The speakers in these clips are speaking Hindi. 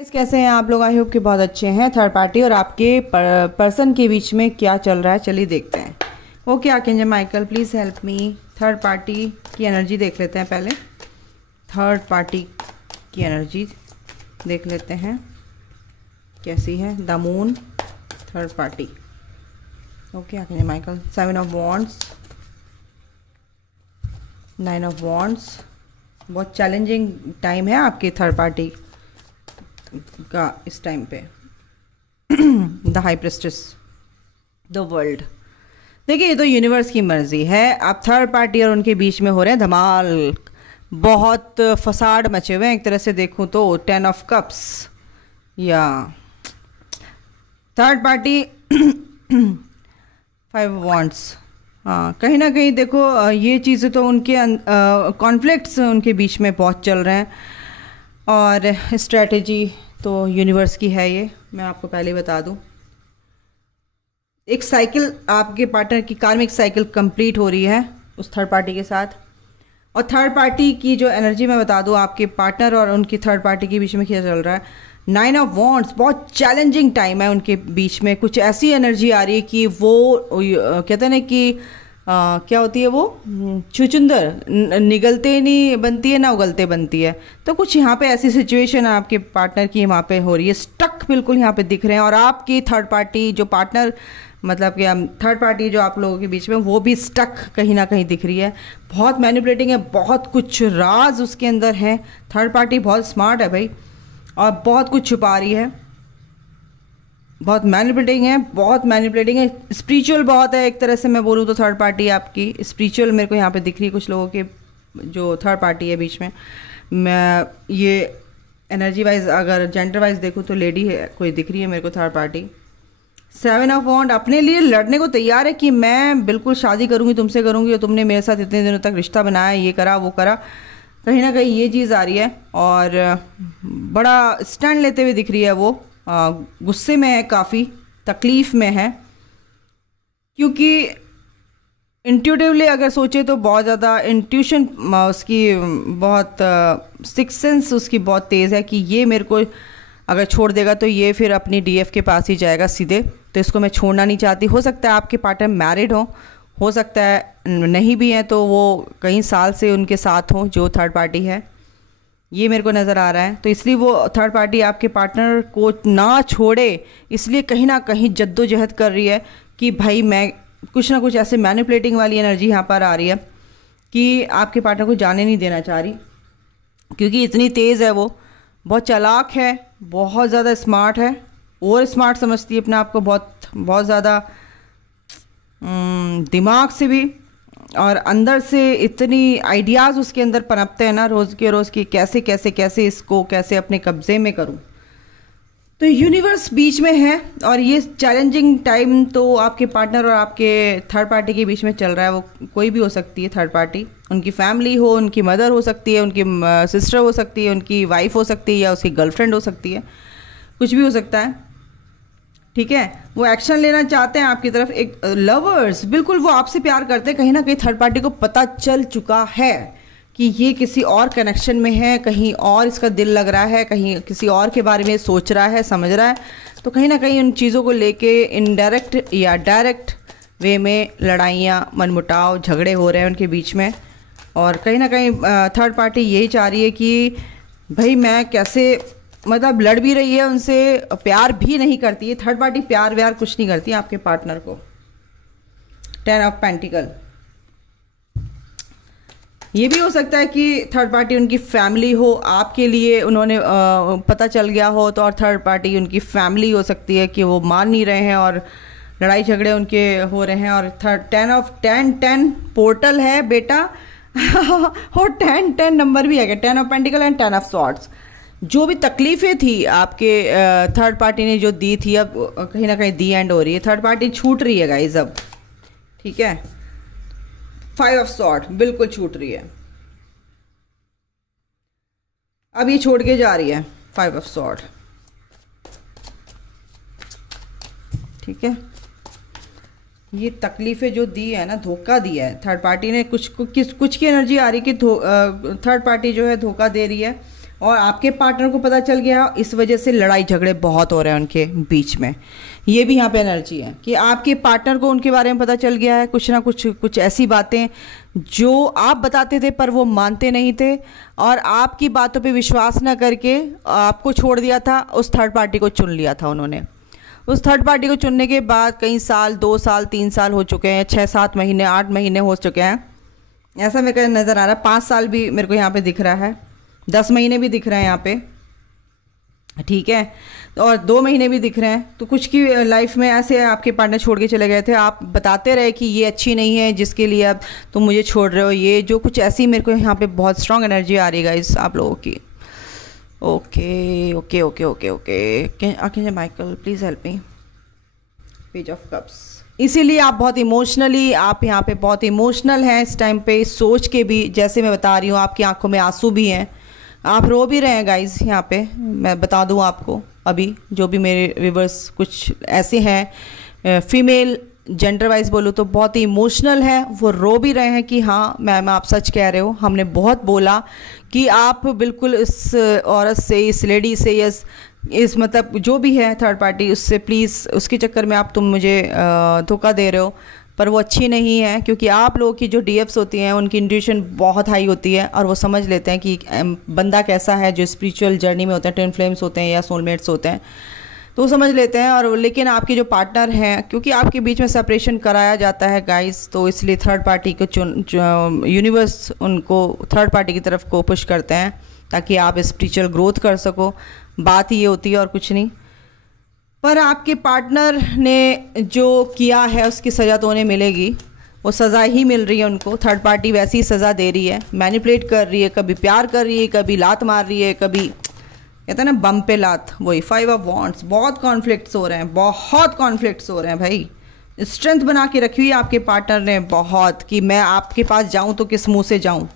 कैसे हैं आप लोग? आई होप कि बहुत अच्छे हैं। थर्ड पार्टी और आपके पर्सन के बीच में क्या चल रहा है, चलिए देखते हैं। Okay archangel Michael, please help me. Third party की एनर्जी देख लेते हैं पहले। थर्ड पार्टी की एनर्जी देख लेते हैं कैसी है। The moon, third party. Okay archangel Michael, 7 of wands, 9 of wands. बहुत चैलेंजिंग टाइम है आपके थर्ड पार्टी का इस टाइम पे। The high prestige, the world. देखिए ये तो यूनिवर्स की मर्जी है। आप थर्ड पार्टी और उनके बीच में हो रहे हैं धमाल, बहुत फसाड मचे हुए हैं एक तरह से देखूं तो। 10 ऑफ कप्स या थर्ड पार्टी 5 वॉन्ड्स। हाँ, कहीं ना कहीं देखो ये चीज़ें तो उनके कॉन्फ्लिक्ट्स उनके बीच में बहुत चल रहे हैं। और स्ट्रेटजी तो यूनिवर्स की है, ये मैं आपको पहले बता दूं। एक साइकिल आपके पार्टनर की कार्मिक साइकिल कंप्लीट हो रही है उस थर्ड पार्टी के साथ। और थर्ड पार्टी की जो एनर्जी मैं बता दूं, आपके पार्टनर और उनकी थर्ड पार्टी के बीच में क्या चल रहा है। 9 ऑफ वॉन्ड्स, बहुत चैलेंजिंग टाइम है उनके बीच में। कुछ ऐसी एनर्जी आ रही है कि वो कहते हैं ना कि क्या होती है वो छुचुंदर, निगलते नहीं बनती है ना उगलते बनती है। तो कुछ यहाँ पे ऐसी सिचुएशन आपके पार्टनर की वहाँ पे हो रही है, स्टक बिल्कुल यहाँ पे दिख रहे हैं। और आपकी थर्ड पार्टी जो पार्टनर मतलब कि थर्ड पार्टी जो आप लोगों के बीच में, वो भी स्टक कहीं ना कहीं दिख रही है। बहुत मैनिपुलेटिंग है, बहुत कुछ राज उसके अंदर है। थर्ड पार्टी बहुत स्मार्ट है भाई, और बहुत कुछ छुपा रही है। बहुत मैनिपुलेटिंग है, बहुत मैनिपुलेटिंग है। स्पिरिचुअल बहुत है एक तरह से मैं बोलूँ तो। थर्ड पार्टी आपकी स्पिरिचुअल मेरे को यहाँ पे दिख रही है कुछ लोगों के, जो थर्ड पार्टी है बीच में। मैं ये एनर्जी वाइज अगर जेंडर वाइज देखूँ तो लेडी है कोई दिख रही है मेरे को थर्ड पार्टी। 7 ऑफ वॉन्ड, अपने लिए लड़ने को तैयार है कि मैं बिल्कुल शादी करूँगी, तुमसे करूँगी, और तुमने मेरे साथ इतने दिनों तक रिश्ता बनाया, ये करा वो करा। कहीं ना कहीं ये चीज़ आ रही है और बड़ा स्टैंड लेते हुए दिख रही है वो। गुस्से में है, काफ़ी तकलीफ़ में है, क्योंकि इंट्यूटिवली अगर सोचे तो बहुत ज़्यादा इंट्यूशन उसकी बहुत सिक्स सेंस उसकी बहुत तेज़ है कि ये मेरे को अगर छोड़ देगा तो ये फिर अपनी डीएफ के पास ही जाएगा सीधे। तो इसको मैं छोड़ना नहीं चाहती। हो सकता है आपके पार्टनर मैरिड हो सकता है नहीं भी हैं, तो वो कई साल से उनके साथ हों जो थर्ड पार्टी है, ये मेरे को नज़र आ रहा है। तो इसलिए वो थर्ड पार्टी आपके पार्टनर को ना छोड़े, इसलिए कहीं ना कहीं जद्दोजहद कर रही है कि भाई मैं कुछ ना कुछ ऐसे मैनिपुलेटिंग वाली एनर्जी यहाँ पर आ रही है कि आपके पार्टनर को जाने नहीं देना चाह रही, क्योंकि इतनी तेज़ है वो, बहुत चालाक है, बहुत ज़्यादा स्मार्ट है, और स्मार्ट समझती है अपने आप को, बहुत ज़्यादा दिमाग से भी और अंदर से इतनी आइडियाज़ उसके अंदर पनपते हैं ना रोज़ के रोज़ की, कैसे कैसे कैसे इसको कैसे अपने कब्ज़े में करूं। तो यूनिवर्स बीच में है और ये चैलेंजिंग टाइम तो आपके पार्टनर और आपके थर्ड पार्टी के बीच में चल रहा है। वो कोई भी हो सकती है थर्ड पार्टी, उनकी फैमिली हो, उनकी मदर हो सकती है, उनकी सिस्टर हो सकती है, उनकी वाइफ हो सकती है, या उसकी गर्लफ्रेंड हो सकती है, कुछ भी हो सकता है। ठीक है, वो एक्शन लेना चाहते हैं आपकी तरफ। एक लवर्स, बिल्कुल वो आपसे प्यार करते हैं। कहीं ना कहीं थर्ड पार्टी को पता चल चुका है कि ये किसी और कनेक्शन में है, कहीं और इसका दिल लग रहा है, कहीं किसी और के बारे में सोच रहा है, समझ रहा है। तो कहीं ना कहीं उन चीज़ों को लेके इनडायरेक्ट या डायरेक्ट वे में लड़ाइयाँ, मनमुटाव, झगड़े हो रहे हैं उनके बीच में। और कहीं ना कहीं थर्ड पार्टी यही चाह रही है कि भाई मैं कैसे, मतलब लड़ भी रही है उनसे, प्यार भी नहीं करती है थर्ड पार्टी। प्यार व्यार कुछ नहीं करती है आपके पार्टनर को। 10 ऑफ पेंटिकल, ये भी हो सकता है कि थर्ड पार्टी उनकी फैमिली हो, आपके लिए उन्होंने पता चल गया हो तो। और थर्ड पार्टी उनकी फैमिली हो सकती है कि वो मान नहीं रहे हैं और लड़ाई झगड़े उनके हो रहे हैं। और 10 पोर्टल है बेटा और 10 नंबर भी है, 10 of pentacle and 10 of swords. जो भी तकलीफ़ें थी आपके थर्ड पार्टी ने जो दी थी, अब कहीं ना कहीं दी एंड हो रही है। थर्ड पार्टी छूट रही है गाइस अब, ठीक है। 5 ऑफ सॉर्ड बिल्कुल छूट रही है, अब ये छोड़ के जा रही है 5 ऑफ सॉर्ड, ठीक है। ये तकलीफ़ें जो दी है ना, धोखा दिया है थर्ड पार्टी ने। कुछ की एनर्जी आ रही है कि थर्ड पार्टी जो है धोखा दे रही है और आपके पार्टनर को पता चल गया, इस वजह से लड़ाई झगड़े बहुत हो रहे हैं उनके बीच में। ये भी यहाँ पे एनर्जी है कि आपके पार्टनर को उनके बारे में पता चल गया है, कुछ ना कुछ ऐसी बातें जो आप बताते थे पर वो मानते नहीं थे, और आपकी बातों पे विश्वास ना करके आपको छोड़ दिया था, उस थर्ड पार्टी को चुन लिया था उन्होंने। उस थर्ड पार्टी को चुनने के बाद कई साल, 2 साल 3 साल हो चुके हैं, 6-7 महीने 8 महीने हो चुके हैं, ऐसा मेरे को नज़र आ रहा है। 5 साल भी मेरे को यहाँ पे दिख रहा है, 10 महीने भी दिख रहे हैं यहाँ पे, ठीक है, और 2 महीने भी दिख रहे हैं। तो कुछ की लाइफ में ऐसे आपके पार्टनर छोड़ के चले गए थे, आप बताते रहे कि ये अच्छी नहीं है जिसके लिए अब तुम मुझे छोड़ रहे हो, ये जो कुछ ऐसी मेरे को यहाँ पे बहुत स्ट्रांग एनर्जी आ रही है गाइस आप लोगों की। Okay okay okay okay okay Michael please help me. Page of cups, इसीलिए आप बहुत इमोशनली, आप यहाँ पे बहुत इमोशनल हैं इस टाइम पे, सोच के भी, जैसे मैं बता रही हूँ आपकी आंखों में आंसू भी हैं, आप रो भी रहे हैं गाइस। यहाँ पे मैं बता दूँ आपको, अभी जो भी मेरे व्यूअर्स कुछ ऐसे हैं फीमेल जेंडर वाइज बोलूँ तो बहुत ही इमोशनल है, वो रो भी रहे हैं कि हाँ मैम आप सच कह रहे हो, हमने बहुत बोला कि आप बिल्कुल इस औरत से, इस लेडी से, इस मतलब जो भी है थर्ड पार्टी, उससे प्लीज़, उसके चक्कर में आप तुम मुझे धोखा दे रहे हो, पर वो अच्छी नहीं है। क्योंकि आप लोगों की जो डीएफ्स होती हैं उनकी इंट्यूशन बहुत हाई होती है और वो समझ लेते हैं कि बंदा कैसा है, जो स्पिरिचुअल जर्नी में होते हैं, ट्विन फ्लेम्स होते हैं या सोलमेट्स होते हैं, तो वो समझ लेते हैं। और लेकिन आपके जो पार्टनर हैं, क्योंकि आपके बीच में सेपरेशन कराया जाता है गाइस, तो इसलिए थर्ड पार्टी को यूनिवर्स उनको थर्ड पार्टी की तरफ को पुश करते हैं ताकि आप स्पिरिचुअल ग्रोथ कर सको। बात ये होती है और कुछ नहीं। पर आपके पार्टनर ने जो किया है उसकी सज़ा तो उन्हें मिलेगी, वो सज़ा ही मिल रही है उनको। थर्ड पार्टी वैसी ही सज़ा दे रही है, मैनिपुलेट कर रही है, कभी प्यार कर रही है, कभी लात मार रही है, कभी कहते हैं ना बम पे लात, वही 5 ऑफ वॉन्ड्स। बहुत कॉन्फ्लिक्ट्स हो रहे हैं, बहुत कॉन्फ्लिक्ट्स हो रहे हैं भाई। स्ट्रेंथ बना के रखी हुई है आपके पार्टनर ने बहुत, कि मैं आपके पास जाऊं तो किस मुंह से जाऊं,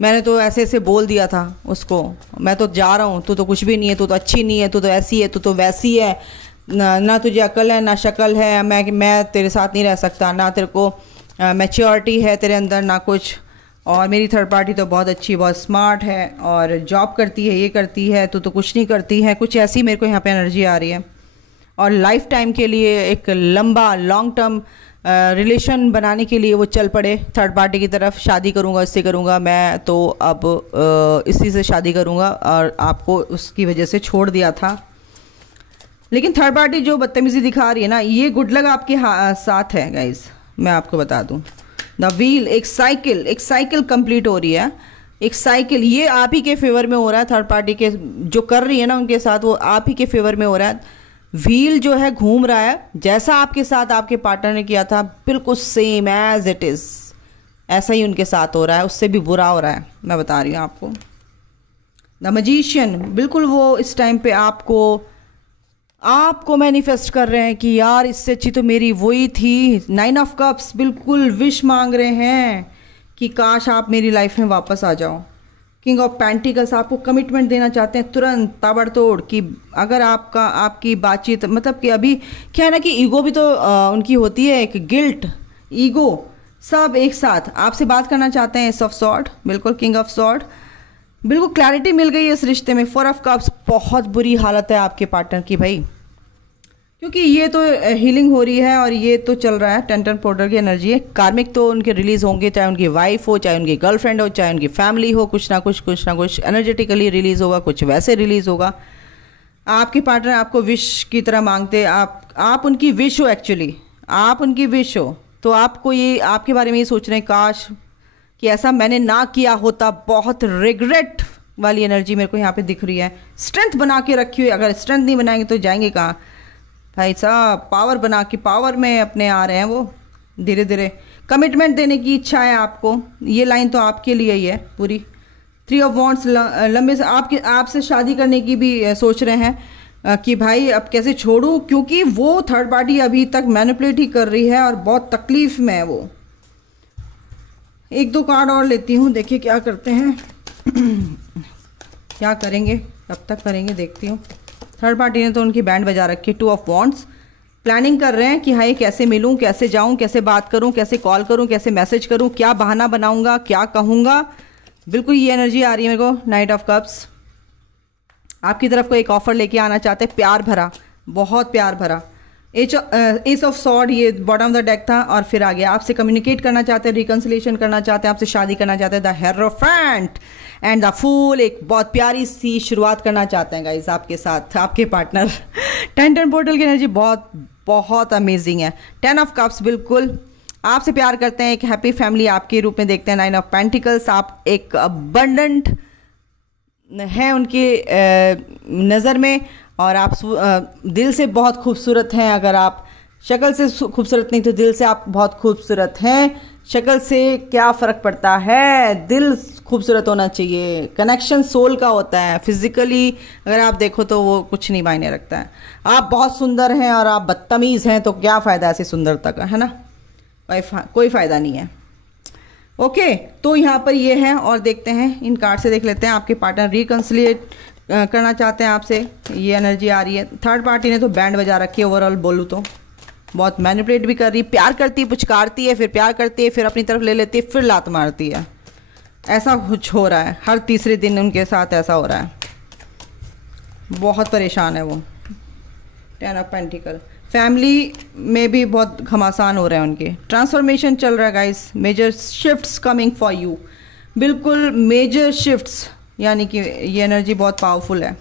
मैंने तो ऐसे ऐसे बोल दिया था उसको, मैं तो जा रहा हूँ, तू तो कुछ भी नहीं है, तू तो अच्छी नहीं है, तू तो ऐसी है, तू तो वैसी है, ना तुझे अकल है ना शक्ल है, मैं तेरे साथ नहीं रह सकता, ना तेरे को मैच्योरिटी है तेरे अंदर ना कुछ। और मेरी थर्ड पार्टी तो बहुत अच्छी, बहुत स्मार्ट है और जॉब करती है, ये करती है, तू तो कुछ नहीं करती है, कुछ ऐसी मेरे को यहाँ पे एनर्जी आ रही है। और लाइफ टाइम के लिए एक लंबा लॉन्ग टर्म रिलेशन बनाने के लिए वो चल पड़े थर्ड पार्टी की तरफ। शादी करूँगा, इससे करूँगा, मैं तो अब इसी से शादी करूँगा, और आपको उसकी वजह से छोड़ दिया था। लेकिन थर्ड पार्टी जो बदतमीज़ी दिखा रही है ना, ये गुड लक आपके साथ है गाइज। मैं आपको बता दूँ, द व्हील, एक साइकिल कंप्लीट हो रही है, एक साइकिल, ये आप ही के फेवर में हो रहा है। थर्ड पार्टी के जो कर रही है ना उनके साथ, वो आप ही के फेवर में हो रहा है। व्हील जो है घूम रहा है, जैसा आपके साथ आपके पार्टनर ने किया था बिल्कुल सेम एज इट इज़, ऐसा ही उनके साथ हो रहा है, उससे भी बुरा हो रहा है, मैं बता रही हूँ आपको। द मैजिशियन, बिल्कुल वो इस टाइम पे आपको मैनिफेस्ट कर रहे हैं कि यार इससे अच्छी तो मेरी वही थी। 9 ऑफ कप्स, बिल्कुल विश मांग रहे हैं कि काश आप मेरी लाइफ में वापस आ जाओ। किंग ऑफ पेंटिकल्स, आपको कमिटमेंट देना चाहते हैं तुरंत ताबड़तोड़, कि अगर आपकी बातचीत, मतलब कि अभी क्या है ना कि ईगो भी तो उनकी होती है, एक गिल्ट, ईगो, सब एक साथ आपसे बात करना चाहते हैं। एस ऑफ सॉर्ड, बिल्कुल किंग ऑफ सॉर्ड, बिल्कुल क्लैरिटी मिल गई है इस रिश्ते में। 4 ऑफ कप्स, बहुत बुरी हालत है आपके पार्टनर की भाई, क्योंकि ये तो हीलिंग हो रही है और ये तो चल रहा है, 10 पाउडर की एनर्जी है। कार्मिक तो उनके रिलीज होंगे, चाहे उनकी वाइफ हो, चाहे उनकी गर्लफ्रेंड हो, चाहे उनकी फैमिली हो, कुछ ना कुछ एनर्जेटिकली रिलीज होगा, कुछ वैसे रिलीज होगा। आपके पार्टनर आपको विश की तरह मांगते, आप उनकी विश हो, एक्चुअली आप उनकी विश हो, तो आपको ये आपके बारे में ये सोच रहे हैं काश कि ऐसा मैंने ना किया होता। बहुत रिग्रेट वाली एनर्जी मेरे को यहाँ पे दिख रही है। स्ट्रेंथ बना के रखी हुई, अगर स्ट्रेंथ नहीं बनाएंगे तो जाएंगे कहाँ भाई साहब। पावर बना के, पावर में अपने आ रहे हैं वो धीरे धीरे। कमिटमेंट देने की इच्छा है आपको, ये लाइन तो आपके लिए ही है पूरी। 3 ऑफ वॉन्ड्स, लंबे से आपसे शादी करने की भी सोच रहे हैं कि भाई अब कैसे छोड़ूं, क्योंकि वो थर्ड पार्टी अभी तक मैनिपुलेट ही कर रही है और बहुत तकलीफ में है वो। 1-2 कार्ड और लेती हूँ, देखिए क्या करते हैं क्या करेंगे, कब तक करेंगे, देखती हूँ। थर्ड पार्टी ने तो उनकी बैंड बजा रखी है। 2 ऑफ वॉन्ड्स, प्लानिंग कर रहे हैं कि हाई कैसे मिलूं, कैसे जाऊं, कैसे बात करूं, कैसे कॉल करूं, कैसे मैसेज करूं, क्या बहाना बनाऊंगा, क्या कहूंगा, बिल्कुल ये एनर्जी आ रही है मेरे को। नाइट ऑफ कप्स, आपकी तरफ को एक ऑफर लेके आना चाहते हैं, प्यार भरा, बहुत प्यार भरा। एस ऑफ सॉर्ड ये बॉटम ऑफ द डेक था, और फिर आ गया आपसे कम्युनिकेट करना चाहते हैं, रिकन्सिलेशन करना चाहते हैं, आपसे शादी करना चाहते हैं, the hierophant and the fool. एक बहुत प्यारी सी शुरुआत करना चाहते हैं गाइस आपके साथ, आपके पार्टनर। 10 पोर्टल की एनर्जी बहुत बहुत अमेजिंग है। 10 ऑफ कप्स बिल्कुल आपसे प्यार करते हैं, एक हैप्पी फैमिली आपके रूप में देखते हैं। 9 ऑफ पेंटिकल्स, आप एक अबंडेंट है उनकी नज़र में, और आप दिल से बहुत खूबसूरत हैं। अगर आप शक्ल से खूबसूरत नहीं तो दिल से आप बहुत खूबसूरत हैं। शक्ल से क्या फ़र्क पड़ता है, दिल खूबसूरत होना चाहिए। कनेक्शन सोल का होता है, फिजिकली अगर आप देखो तो वो कुछ नहीं मायने रखता है। आप बहुत सुंदर हैं और आप बदतमीज़ हैं तो क्या फ़ायदा ऐसी सुंदरता का, है ना, कोई फ़ायदा नहीं है। ओके, तो यहाँ पर ये है, और देखते हैं इन कार्ड से देख लेते हैं। आपके पार्टनर रिकन्सिलिएट करना चाहते हैं आपसे, ये एनर्जी आ रही है। थर्ड पार्टी ने तो बैंड बजा रखी है, ओवरऑल बोलूँ तो बहुत मैनिपुलेट भी कर रही है, प्यार करती है, पुचकारती है, फिर प्यार करती है, फिर अपनी तरफ ले लेती है, फिर लात मारती है। ऐसा कुछ हो रहा है, हर तीसरे दिन उनके साथ ऐसा हो रहा है, बहुत परेशान है वो। 10 ऑफ पेंटिकल, फैमिली में भी बहुत घमासान हो रहे हैं उनके। ट्रांसफॉर्मेशन चल रहा है guys, major shifts coming for you, बिल्कुल मेजर शिफ्ट्स, यानी कि ये एनर्जी बहुत पावरफुल है।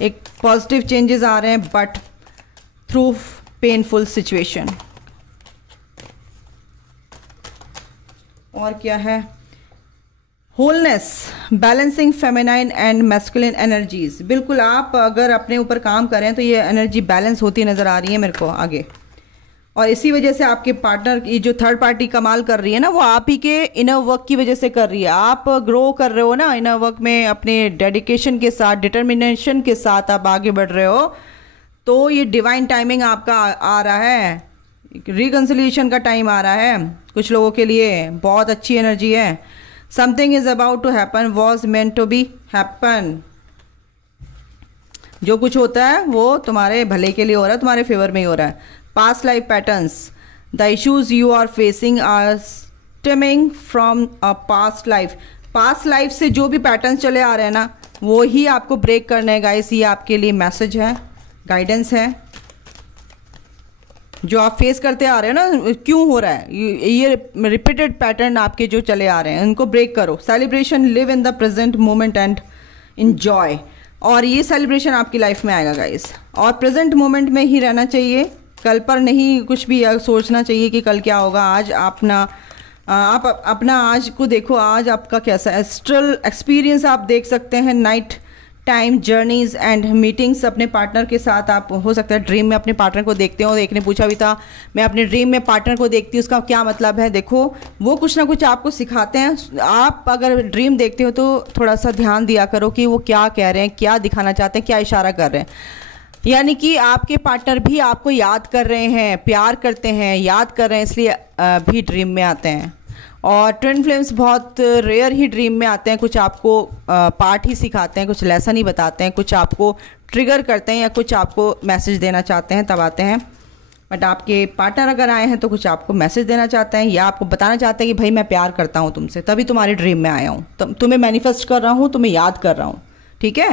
एक पॉजिटिव चेंजेस आ रहे हैं बट थ्रू पेनफुल सिचुएशन। और क्या है, wholeness, balancing feminine and masculine energies. बिल्कुल आप अगर अपने ऊपर काम करें तो ये एनर्जी बैलेंस होती नज़र आ रही है मेरे को आगे, और इसी वजह से आपके पार्टनर की जो थर्ड पार्टी कमाल कर रही है ना, वो आप ही के इनर वर्क की वजह से कर रही है। आप ग्रो कर रहे हो ना इनर वर्क में, अपने डेडिकेशन के साथ, डिटर्मिनेशन के साथ आप आगे बढ़ रहे हो, तो ये डिवाइन टाइमिंग आपका आ रहा है, रिकन्सिलिएशन का टाइम आ रहा है कुछ लोगों के लिए। बहुत अच्छी एनर्जी है। Something is about to happen, was meant to be happen. जो कुछ होता है वो तुम्हारे भले के लिए हो रहा है, तुम्हारे फेवर में ही हो रहा है। Past life patterns, the issues you are facing are stemming from a past life. Past life से जो भी पैटर्न्स चले आ रहे हैं ना, वो ही आपको ब्रेक करना है गाइस। ये आपके लिए मैसेज है, गाइडेंस है। जो आप फेस करते आ रहे हो ना, क्यों हो रहा है ये रिपीटेड पैटर्न आपके जो चले आ रहे हैं, उनको ब्रेक करो। Celebration, live in the present moment and enjoy. और ये सेलिब्रेशन आपकी लाइफ में आएगा गाइस, और प्रेजेंट मोमेंट में ही रहना चाहिए, कल पर नहीं कुछ भी सोचना चाहिए कि कल क्या होगा। आज आप अपना आज को देखो, आज आपका कैसा एस्ट्रल एक्सपीरियंस आप देख सकते हैं। Night time journeys and meetings अपने पार्टनर के साथ, आप हो सकता है ड्रीम में अपने पार्टनर को देखते हो। एक ने पूछा भी था, मैं अपने ड्रीम में पार्टनर को देखती हूँ, उसका क्या मतलब है। देखो वो कुछ ना कुछ आपको सिखाते हैं। आप अगर ड्रीम देखते हो तो थोड़ा सा ध्यान दिया करो कि वो क्या कह रहे हैं, क्या दिखाना चाहते हैं, क्या इशारा कर रहे हैं। यानी कि आपके पार्टनर भी आपको याद कर रहे हैं, प्यार करते हैं, याद कर रहे हैं, इसलिए भी ड्रीम में आते हैं। और ट्विन फ्लेम्स बहुत रेयर ही ड्रीम में आते हैं, कुछ आपको पार्ट ही सिखाते हैं, कुछ लेसन ही बताते हैं, कुछ आपको ट्रिगर करते हैं, या कुछ आपको मैसेज देना चाहते हैं तब आते हैं। बट आपके पार्टनर अगर आए हैं तो कुछ आपको मैसेज देना चाहते हैं, या आपको बताना चाहते हैं कि भाई मैं प्यार करता हूँ तुमसे, तभी तुम्हारे ड्रीम में आया हूँ, तुम्हें मैनिफेस्ट कर रहा हूँ, तुम्हें याद कर रहा हूँ। ठीक है।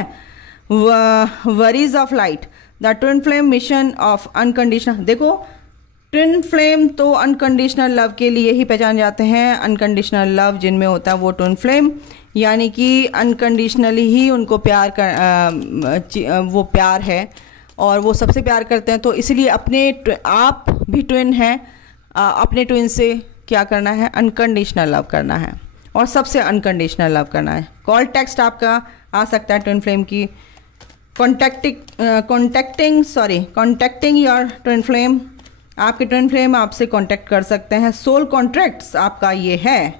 Worries of light, the twin flame mission of unconditional. देखो ट्विन फ्लेम तो अनकंडीशनल लव के लिए ही पहचान जाते हैं। अनकंडीशनल लव जिनमें होता है वो ट्विन फ्लेम, यानी कि अनकंडीशनली ही उनको प्यार कर वो प्यार है, और वो सबसे प्यार करते हैं। तो इसलिए आप भी ट्विन हैं, अपने ट्विन से क्या करना है, अनकंडीशनल लव करना है, और सबसे अनकंडीशनल लव करना है। कॉल टेक्स्ट आपका आ सकता है ट्विन फ्लेम की, कॉन्टैक्टिंग योर ट्विन फ्लेम। आपके ट्विन फ्लेम आपसे कांटेक्ट कर सकते हैं। सोल कॉन्ट्रैक्ट्स आपका ये है,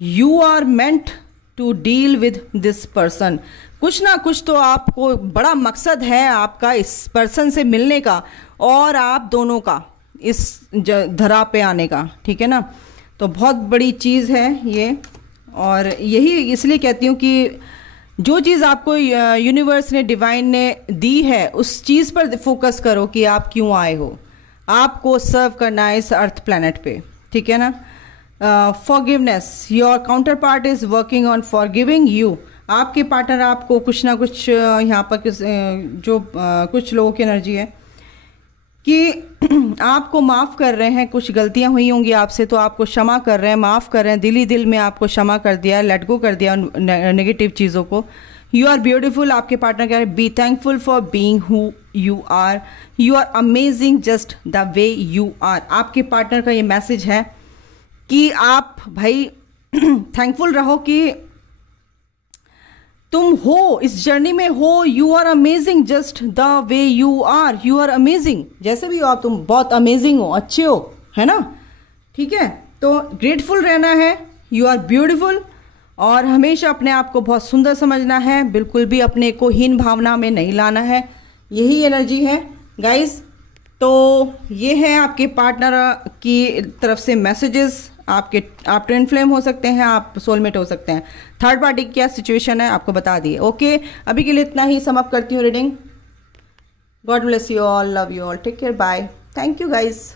you are meant to deal with this person. कुछ ना कुछ तो आपको बड़ा मकसद है आपका इस पर्सन से मिलने का, और आप दोनों का इस धरा पे आने का। ठीक है ना, तो बहुत बड़ी चीज़ है ये। और यही इसलिए कहती हूँ कि जो चीज़ आपको यूनिवर्स ने, डिवाइन ने दी है, उस चीज़ पर फोकस करो कि आप क्यों आए हो। आपको सर्व करना है इस अर्थ प्लैनेट पे। ठीक है ना। Forgiveness, your counter part is working on forgiving you. आपके पार्टनर आपको कुछ ना कुछ यहाँ पर कुछ लोगों की एनर्जी है कि आपको माफ़ कर रहे हैं, कुछ गलतियां हुई होंगी आपसे तो आपको क्षमा कर रहे हैं, माफ़ कर रहे हैं, दिल ही दिल में आपको क्षमा कर दिया, लेट गो कर दिया नेगेटिव चीज़ों को। यू आर ब्यूटिफुल, आपके पार्टनर कह रहे हैं be thankful for being who you are amazing just the way you are. आपके पार्टनर का ये मैसेज है कि आप भाई थैंकफुल रहो कि तुम हो, इस जर्नी में हो। You are amazing just the way you are amazing, जैसे भी हो आप, तुम बहुत अमेजिंग हो, अच्छे हो, है ना। ठीक है, तो ग्रेटफुल रहना है, यू आर ब्यूटिफुल, और हमेशा अपने आप को बहुत सुंदर समझना है, बिल्कुल भी अपने को हीन भावना में नहीं लाना है। यही एनर्जी है गाइस। तो ये है आपके पार्टनर की तरफ से मैसेजेस। आप ट्विन फ्लेम हो सकते हैं, आप सोलमेट हो सकते हैं। थर्ड पार्टी की क्या सिचुएशन है आपको बता दिए। ओके, अभी के लिए इतना ही, समाप्त करती हूँ reading. God bless you all, love you all, take care, bye, thank you guys.